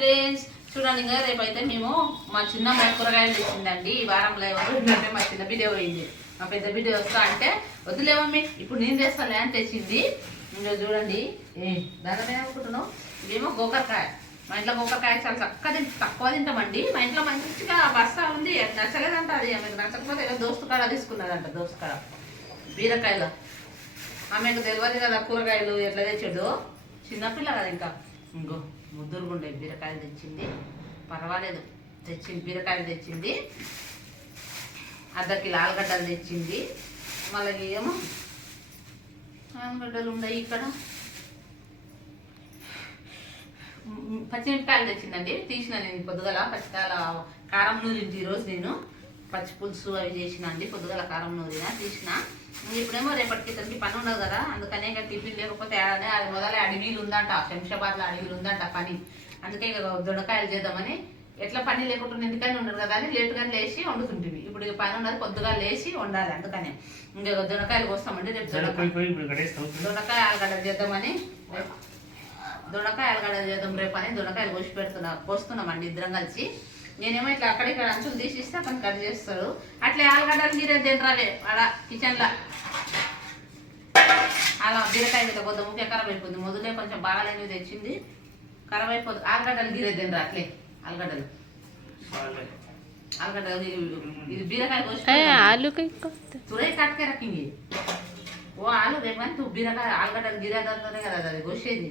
Friends చూడండి ఇంకా రేపైతే మేము మా చిన్న కూరగాయలు తెచ్చిందండి. ఈ వారంలో ఎవరు ఏంటంటే మా చిన్న బిడ్డ పోయింది, మా పెద్ద బిడ్డ వస్తా అంటే వద్దులే మమ్మీ ఇప్పుడు నేను చేస్తాలే అని తెచ్చింది. ఇంకా చూడండి దాని అనుకుంటున్నావు, ఇదేమో గోకరకాయ. మా ఇంట్లో గోకరకాయ చాలా తక్కువ తింటామండి. మా ఇంట్లో మంచిగా బస్తా ఉంది, నచ్చలేదంట. అది ఆమెకు నచ్చకపోతే ఏదో దోస్తు కాడ తీసుకున్నదంట. దోస్తు కాడ బీరకాయలు ఆమెకు తెలియదు కదా కూరగాయలు ఎట్లా తెచ్చాడు, చిన్నపిల్ల కదా. ఇంకా ఇంకో ముద్దురుగుండే బీరకాయలు తెచ్చింది, పర్వాలేదు తెచ్చింది. బీరకాయలు తెచ్చింది, అర్ధ కిలో ఆలుగడ్డలు తెచ్చింది. మళ్ళీ ఏమో ఆలుగడ్డలు ఉన్నాయి ఇక్కడ. పచ్చిమిరపకాయలు తెచ్చిందండి, తీసిన నేను పొద్దుగల. పచ్చికాయల కారం నూరింది ఈరోజు. నేను పచ్చి పులుసు అవి చేసిన అండి, పొద్దుగల కారం నూరిన తీసిన. ఇప్పుడేమో రేపటికి ఇతనికి పని ఉండదు కదా, అందుకనే ఇక టిఫిన్ లేకపోతే అది మొదలే అడవిలు ఉందంట, శంషాబాద్లో అడవిలు ఉందంట పని. అందుకే ఇక దొండకాయలు చేద్దామని. ఎట్లా పని లేకుండా ఇంటికనే ఉండరు కదా అని లేటుగానే లేచి వండుతుంటుంది. ఇప్పుడు ఇక పని ఉండదు, పొద్దుగా లేచి వండాలి. అందుకనే ఇంకా దొండకాయలు కోస్తామండి రేపు. దొండకాయ ఆలుగడ్డలు చేద్దామని, దొండకాయ ఆలుగడ్డలు చేద్దాం రేపు అని దొండకాయలు కోస్తున్నామండి ఇద్దరం కలిసి. నేనేమో ఇట్లా అక్కడిక్కడ అంచులు తీసిస్తే అతను కట్ చేస్తాడు. అట్లే ఆలుగడ్డలు గీరే తింటారే అలా కిచెన్లో. అలా బీరకాయ మీద కొద్దిగా ముఖ్య ఖరాబ్ అయిపోతుంది. మొదలే కొంచెం బాగాలేనివి తెచ్చింది, ఖరాబ్ అయిపోతుంది. ఆలుగడ్డలు గీరే తినరా అట్లే ఆలుగడ్డలు ఇది బీరకాయ కోసి తురే కట్కే రక్కింది. ఓ ఆలు రేపని తూ బీరకాయ ఆలుగడ్డలు గీరే తింటారే కదా అది కోసేది.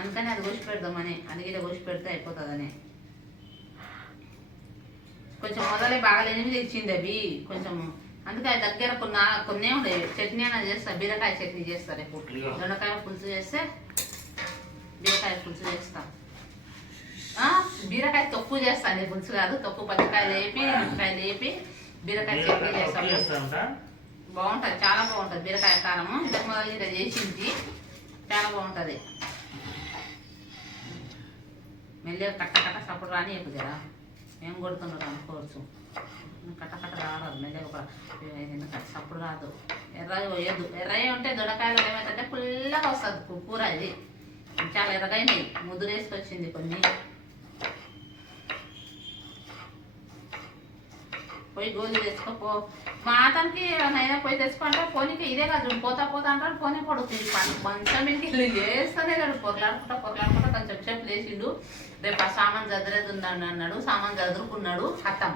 అందుకని అది కోసి పెడదామని, అది గిర కోసి పెడితే అయిపోతుందని. కొంచెం మొదలే బాగాలేనివి తెచ్చింది అవి కొంచెం. అందుకే దగ్గర కొన్నే ఉండేవి. చట్నీ అయినా చేస్తా, బీరకాయ చట్నీ చేస్తా రేపు. దొండకాయ పులుసు చేస్తే బీరకాయ పులుసు చేస్తా. బీరకాయ తొక్కు చేస్తాను, పులుసు కాదు తొక్కు. పచ్చికాయలు వేపి మిరపకాయలు వేపి బీరకాయ చట్నీ చేస్తాను. బాగుంటుంది, చాలా బాగుంటుంది బీరకాయ కారము. ఇంతకు మొదలు ఇలా చేసింది, చాలా బాగుంటుంది. మెల్లిగా కట్ట కట్ట సపోర్ట్ రాని ఎక్కుదరా ఏం కొడుతున్నారు అనుకోవచ్చు. కట్ట కట్ట రాదు, మెల్లిగా ఒక సప్పుడు రాదు. ఎర్రగా పోయద్దు. ఎర్రగా ఉంటే దొండకాయలు ఏమైతే పుల్లగా వస్తుంది కూర. ఇది చాలా ఎర్రగైనాయి, ముద్దు వేసుకొచ్చింది కొన్ని. పోయి గోధుమ తెచ్చుకోపో. మా అతనికి నైనా పోయి తెచ్చుకుంటా పోనీకి ఇదే కాదు, పోతా పోతా అంటాడు. పోనీ పడుతుంది మంచం ఇంటికి వేస్తూనే కాదు. పొరలాడుకుంటా కొంచెం చెప్పు లేచిండు. రేపు ఆ సామాన్ చదిరేది ఉందని అన్నాడు. సామాన్ చదురుకున్నాడు, ఖతం.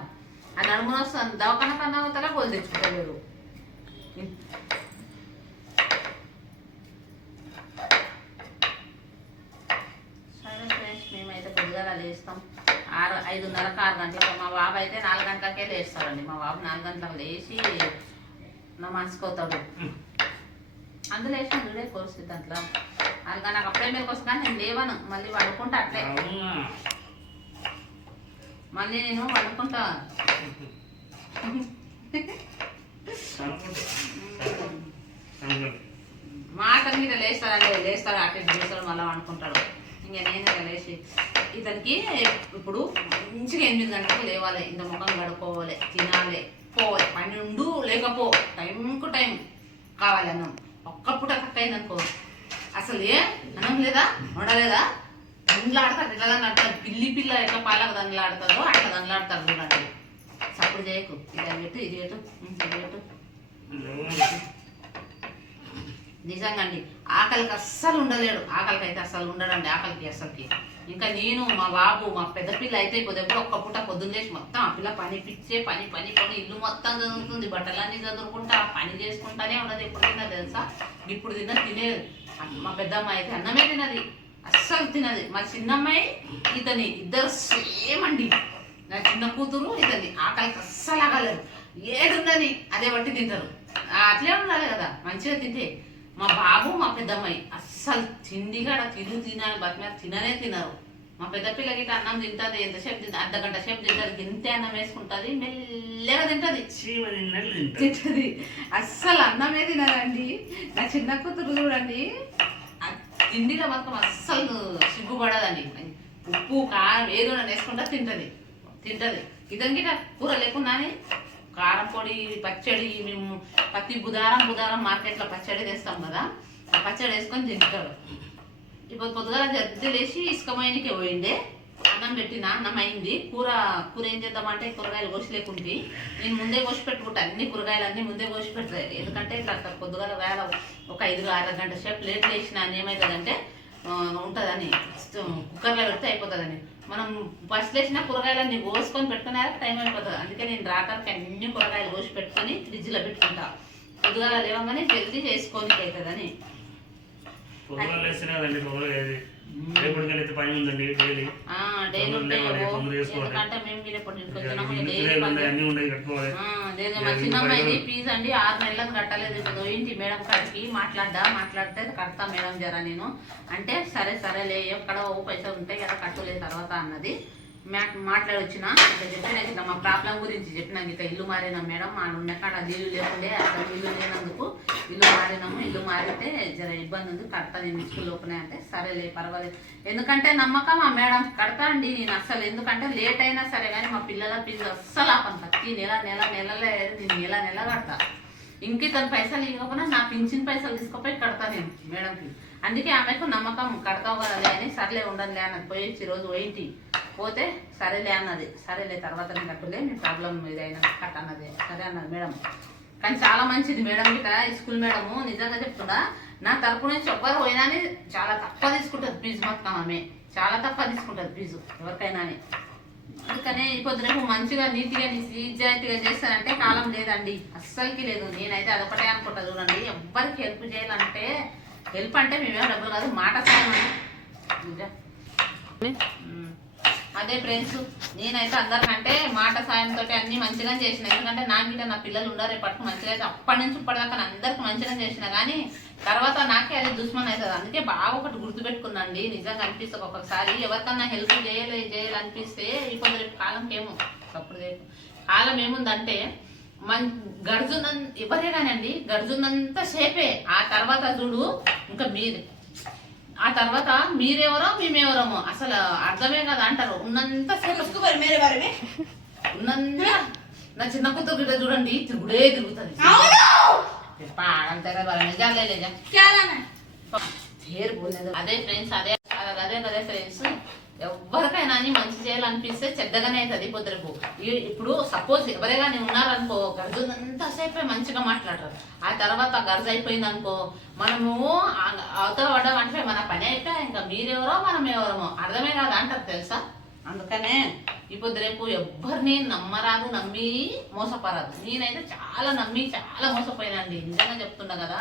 అది నడుమున వస్తుంది. దవాఖాన కన్నా అవుతారా గోలు తెచ్చుకోలేడు. సరే ఫ్రెండ్స్, మేమైతే పొద్దుగా లేస్తాం 5:30కు 6 గంటలకు. మా బాబు అయితే 4 గంటలకే లేస్తాడండి. మా బాబు 4 గంటలకు లేచి నమాజ్కోతాడు. అందులో వేసిన చూడే కోర్సు దాంట్లో అలాగా. నాకు అప్పుడే మీకు వస్తా, నేను లేవను, మళ్ళీ వండుకుంటా. అట్లే మళ్ళీ నేను వండుకుంటా. మాట మీద లేస్తాడు అట్లా చేస్తాడు, మళ్ళీ వండుకుంటాడు. ఇంకా నేను లేచి ఇతనికి ఇప్పుడు మంచిగా 8 గంటలకు లేవాలి. ఇంత ముఖం కడుక్కోవాలి, తినాలి, పోవాలి. పన్నెండు లేకపో టైంకు టైం కావాలి. అన్నం ఒక్క పూట కట్టయింది అనుకో, అసలు అన్నం లేదా వండలేదా దండలాడతారు. ఎట్లా దండలాడతారు, పిల్ల ఎట్లా పాలకు దండలాడతారో అట్లా దండలాడతారు. చూడండి, సప్పుడు చేయకు. ఇది పెట్టు, ఇది పెట్టు, ఇది పెట్టు. నిజంగా అండి, ఆకలికి అస్సలు ఉండలేడు. ఆకలికి అయితే అస్సలు ఉండడండి, ఆకలికి అస్సలకి. ఇంకా నేను మా బాబు మా పెద్ద పిల్ల అయితే కొద్దిగా ఒక్క పూట పొద్దున్న చేసి మొత్తం ఆ పిల్ల పని పిచ్చే పని ఇల్లు మొత్తం చదువుతుంది, బట్టలన్నీ చదువుకుంటా పని చేసుకుంటానే ఉండదు. ఎప్పుడు తిన్నా తెలుసా, ఇప్పుడు తినేది. మా పెద్దమ్మాయి అయితే అన్నమే తినది, అస్సలు తినది. మా చిన్నమ్మాయి ఇతని ఇద్దరు సేమ్ అండి. నా చిన్న కూతురు ఇతని ఆకలికి అస్సలు ఆగలేదు. ఏది ఉందని అదే బట్టి తింటారు. అట్లే ఉండాలి కదా మంచిగా తింటే. మా బాబు మా పెద్దమ్మాయి అస్సలు తిండి కూడా తినాలి బతిమారు తిననే తినరు. మా పెద్ద పిల్లకి అన్నం తింటుంది, ఎంతసేపు తింటుంది, అర్ధగంట సేపు తింటుంది. గింతే అన్నం వేసుకుంటుంది, మెల్లగా తింటుంది. అస్సలు అన్నమే తినదండి. నా చిన్న కూతురు చూడండి, తిండిలో మాత్రం అస్సలు సిగ్గుపడదండి. ఉప్పు కారం ఏదో వేసుకుంటా తింటుంది. ఇదంతా కూర లేకుండానే కారం పొడి పచ్చడి, మేము ప్రతి బుధవారం మార్కెట్లో పచ్చడి తెస్తాం కదా, ఆ పచ్చడి వేసుకొని తింటాడు. ఇప్పుడు పొద్దుగా జల్దీ లేచి ఇసుక మైనికి పోయిండే, అన్నం పెట్టిన అన్నం అయింది. కూర ఏం చేద్దామంటే కూరగాయలు కోసి లేకుంటే నేను ముందే కోసి పెట్టుకుంటా. అన్ని కూరగాయలు అన్నీ ముందే కోసి పెడతాయి. ఎందుకంటే ఇట్లా పొద్దుగాల వేళ ఒక 5-6 గంటల సేపు లేట్ చేసిన ఏమవుతుందంటే ఉంటుందని కుక్కర్లో పెడితే అయిపోతుందని. మనం ఫస్ట్ వేసిన కూరగాయలన్నీ కోసుకొని పెట్టుకునే టైం అయిపోతుంది. అందుకే నేను రాకరికి అన్ని కూరగాయలు కోసి పెట్టుకొని ఫ్రిడ్జ్లో పెట్టుకుంటా. పొద్దుగాల లేవగానే జల్దీ చేసుకోనికి అవుతుందని. ఎందుకంటే మేము మా చిన్నమ్మాయిది ఫీజు అండి 6 నెలలకు కట్టలేదు. ఇప్పుడు ఏంటి మేడం కాడికి మాట్లాడితే కడతా మేడం జరా నేను అంటే సరేలే ఎక్కడ పైసలు ఉంటాయి కదా కట్టలేదు తర్వాత అన్నది. మాట్లాడొచ్చిన ఇట్లా చెప్పిన మా ప్రాబ్లం గురించి చెప్పినాక ఇట్లా ఇల్లు మారినా మేడం మా ఉన్నకాడ ఇల్లు లేకుండే అసలు ఇల్లు లేనందుకు ఇల్లు మారితే జర ఇబ్బంది ఉంది కడతా నేను స్కూల్ లోపలే అంటే సరేలే పర్వాలేదు. ఎందుకంటే నమ్మకం ఆ మేడం కడతా అండి నేను అస్సలు. ఎందుకంటే లేట్ అయినా సరే కానీ మా పిల్లల ఫీజు అస్సలు ఆపను. ప్రతి నెలలే నేను నెల కడతా. ఇంక తన పైసలు ఇవ్వకుండా నా పింఛన్ పైసలు తీసుకుపోయి కడతా నేను మేడంకి. అందుకే ఆమెకు నమ్మకం కడతావు కదలే అని సరేలే ఉండదులే అన్నది. పోయి రోజు పోతే సరేలే అన్నది. సరేలే తర్వాత నేను కట్టులే మీ ప్రాబ్లం ఏదైనా కట్ అన్నది. సరే అన్నది మేడం. కానీ చాలా మంచిది మేడం గిట స్కూల్ మేడము. నిజంగా చెప్తున్నా నా తరపు నుంచి ఎవ్వరు పోయినా చాలా తక్కువ తీసుకుంటుంది ఫీజు. మొత్తం ఆమె చాలా తక్కువ తీసుకుంటుంది ఫీజు ఎవరికైనా. అందుకనే ఇప్పుడు రేపు మంచిగా నీట్గా నిజాయితీగా చేస్తానంటే కాలం లేదండి, అస్సలకి లేదు. నేనైతే అదొకటే అనుకుంటా. చూడండి ఎవ్వరికి హెల్ప్ చేయాలంటే హెల్ప్ అంటే మేమేమో డబ్బులు కాదు మాట సాయం అదే ఫ్రెండ్స్. నేనైతే అందరికంటే మాట సాయంతో అన్ని మంచిగా చేసిన. ఎందుకంటే నా గిట్ట నా పిల్లలు ఉండరు రేపటికి మంచిగా అయితే అప్పటి నుంచి ఇప్పటిదాకా అందరికి మంచిగా చేసిన. కానీ తర్వాత నాకే అది దుష్మన్ అవుతుంది. అందుకే బాగా ఒకటి గుర్తుపెట్టుకున్నాండి. నిజంగా అనిపిస్తుంది ఒక్కొక్కసారి ఎవరికన్నా హెల్ప్ చేయాలనిపిస్తే ఇప్పుడు రేపు కాలంకి ఏమో అప్పుడు కాలం ఏముందంటే ఎవరే కానండి గడుజున్నంత సేపే. ఆ తర్వాత చూడు ఇంకా ఆ తర్వాత మీరెవరో మేమెవరమో అసలు అర్థమే కదా అంటారు. ఉన్నంత సేపు ఉన్నంత నా చిన్న కూతురు గిట్ట చూడండి తిరుగుతుంది. అదే ఫ్రెండ్స్ అదే ఫ్రెండ్స్. ఎవరికైనా మంచి చేయాలనిపిస్తే చెడ్డగానే అవుతుంది పొద్దుపు. ఇప్పుడు సపోజ్ ఎవరైనా ఉన్నారనుకో గర్జునంతా సేపే మంచిగా మాట్లాడతారు. ఆ తర్వాత గర్జు అయిపోయింది అనుకో మనము అవతల పడ్డామంటే మన పని అయితే ఇంకా మీరెవరో మనం ఎవరమో అర్థమే కాదు అంటారు తెలుసా. అందుకనే ఇప్పుడు రేపు ఎవరిని నమ్మరాదు, నమ్మి మోసపరాదు. నేనైతే చాలా నమ్మి చాలా మోసపోయినండి నిజంగా చెప్తున్నా కదా.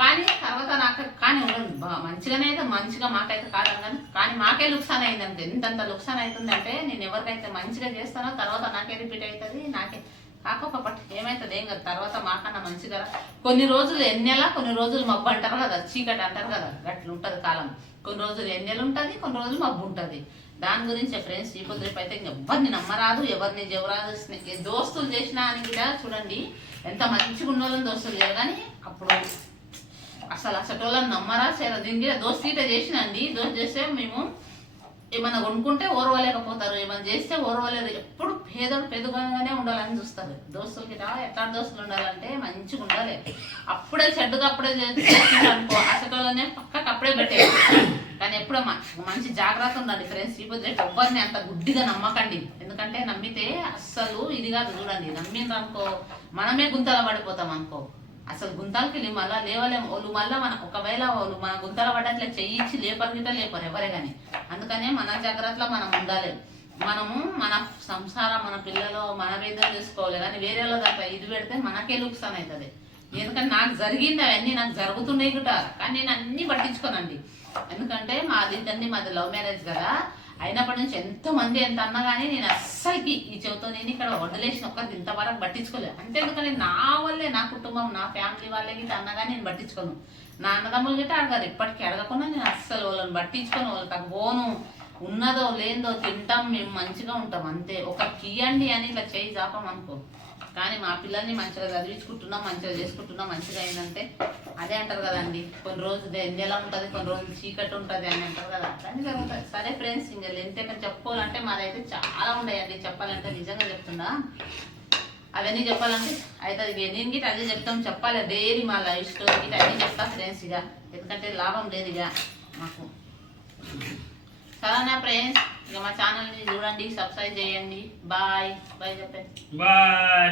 కానీ తర్వాత నాకు కానీ ఉండదు మంచిగానే అయితే మంచిగా మాకైతే కాదని కానీ మాకే లుక్సాన్ అయిందంటే ఎంతంత లుక్సాన్ అవుతుందంటే నేను ఎవరికైతే మంచిగా చేస్తానో తర్వాత నాకే రిపీట్ అవుతుంది. నాకే కాకపోతే ఏమవుతుంది ఏం కదా తర్వాత మాకన్నా మంచిగా కొన్ని రోజులు ఎన్నెల కొన్ని రోజులు మబ్బు అంటారు కదా, చీకటి అంటారు కదా, గట్లు ఉంటుంది కాలం. కొన్ని రోజులు ఎన్నెలు ఉంటుంది, కొన్ని రోజులు మబ్బు ఉంటుంది. దాని గురించి ఫ్రెండ్స్ ఈ పొద్దు రేపు అయితే ఎవరిని నమ్మరాదు, ఎవరిని ఎవరాదు. దోస్తులు చేసినా అని కూడా చూడండి ఎంత మంచిగా ఉన్నోళ్ళని దోస్తులు లేరు. కానీ అప్పుడు అసలు వాళ్ళని నమ్మరా సరే. దీనికి దోస్తీట చేసినండి. దోస్తు చేస్తే మేము ఏమన్నా కొనుక్కుంటే ఓర్వలేకపోతారు, ఏమన్నా చేస్తే ఓర్వలేదు. ఎప్పుడు పెద్దగానే ఉండాలని చూస్తారు దోస్తులకి. ఎట్లా దోస్తులు ఉండాలంటే మంచిగా ఉండాలి. అప్పుడే చెడ్డుగా అప్పుడే అనుకో అసటోళ్ళనే పక్కకు అప్పుడే పెట్టేది. కానీ ఎప్పుడో మంచి జాగ్రత్త ఉండాలి ఫ్రెండ్స్. ఈ పొద్దు ఎవ్వరిని అంత గుడ్డిగా నమ్మకండి. ఎందుకంటే నమ్మితే అస్సలు ఇది కాదు. చూడండి నమ్మింది అనుకో మనమే గుంతల పడిపోతాం అనుకో. అసలు గుంతలకి వెళ్ళి మళ్ళీ లేవలేము. వాళ్ళు మళ్ళీ ఒకవేళ వాళ్ళు మన గుంతల పడ్డట్లే చెయ్యిచ్చి లేపరు ఎవరే కానీ. అందుకనే మన జాగ్రత్తలో మనం ఉండాలి. మనము మన సంసారం మన పిల్లలు మన మీద చేసుకోవాలి. కానీ వేరే వాళ్ళ దాంట్లో ఇది పెడితే మనకే లుక్సాన్ అవుతుంది. ఎందుకంటే నాకు జరిగింది అవన్నీ నాకు జరుగుతున్నాయి కూడా. కానీ నేను అన్ని పట్టించుకోనండి. ఎందుకంటే మాది లవ్ మ్యారేజ్ కదా. అయినప్పటి నుంచి ఎంతమంది ఎంత అన్నా కానీ నేను అస్సలకి ఈ చెవితో నేను ఇక్కడ వదిలేసిన ఒక్కరికి ఇంతవరకు పట్టించుకోలేదు. అంటే ఎందుకంటే నా వల్లే నా కుటుంబం నా ఫ్యామిలీ వాళ్ళకి అన్నా కానీ నేను పట్టించుకోను. నా అన్నదమ్ములు గిట్ట అడగారు ఇప్పటికీ అడగకుండా నేను అస్సలు వాళ్ళని పట్టించుకోను. వాళ్ళకి పోను. ఉన్నదో లేదో తింటాం, మేము మంచిగా ఉంటాం అంతే. ఒకరికి ఇయ్యండి అని ఇట్లా చేయి చాపం అనుకో. కానీ మా పిల్లల్ని మంచిగా చదివించుకుంటున్నాం, మంచిగా చేసుకుంటున్నాం, మంచిగా అయిందంటే అదే అంటారు కదండి. కొన్ని రోజులు నెల ఉంటుంది, కొన్ని రోజులు చీకటి ఉంటుంది అని అంటారు కదా. అట్లా జరుగుతుంది. సరే ఫ్రెండ్స్ ఇంకా ఎంత చెప్పుకోవాలంటే మాదైతే చాలా ఉండేయండి. చెప్పాలంటే నిజంగా చెప్తున్నా అవన్నీ చెప్పాలంటే అయితే నేను గిట్ట అదే చెప్తాం చెప్పాలి. డైలీ మా లైఫ్ స్టోరీ గిట్ట అన్నీ చెప్తా ఫ్రెండ్స్. ఇక ఎందుకంటే లాభం లేదు ఇక మాకు. సరేనా ఫ్రెండ్స్, ఇక మా ఛానల్ని చూడండి, సబ్స్క్రైబ్ చేయండి. బాయ్ బాయ్ చెప్పండి. బాయ్.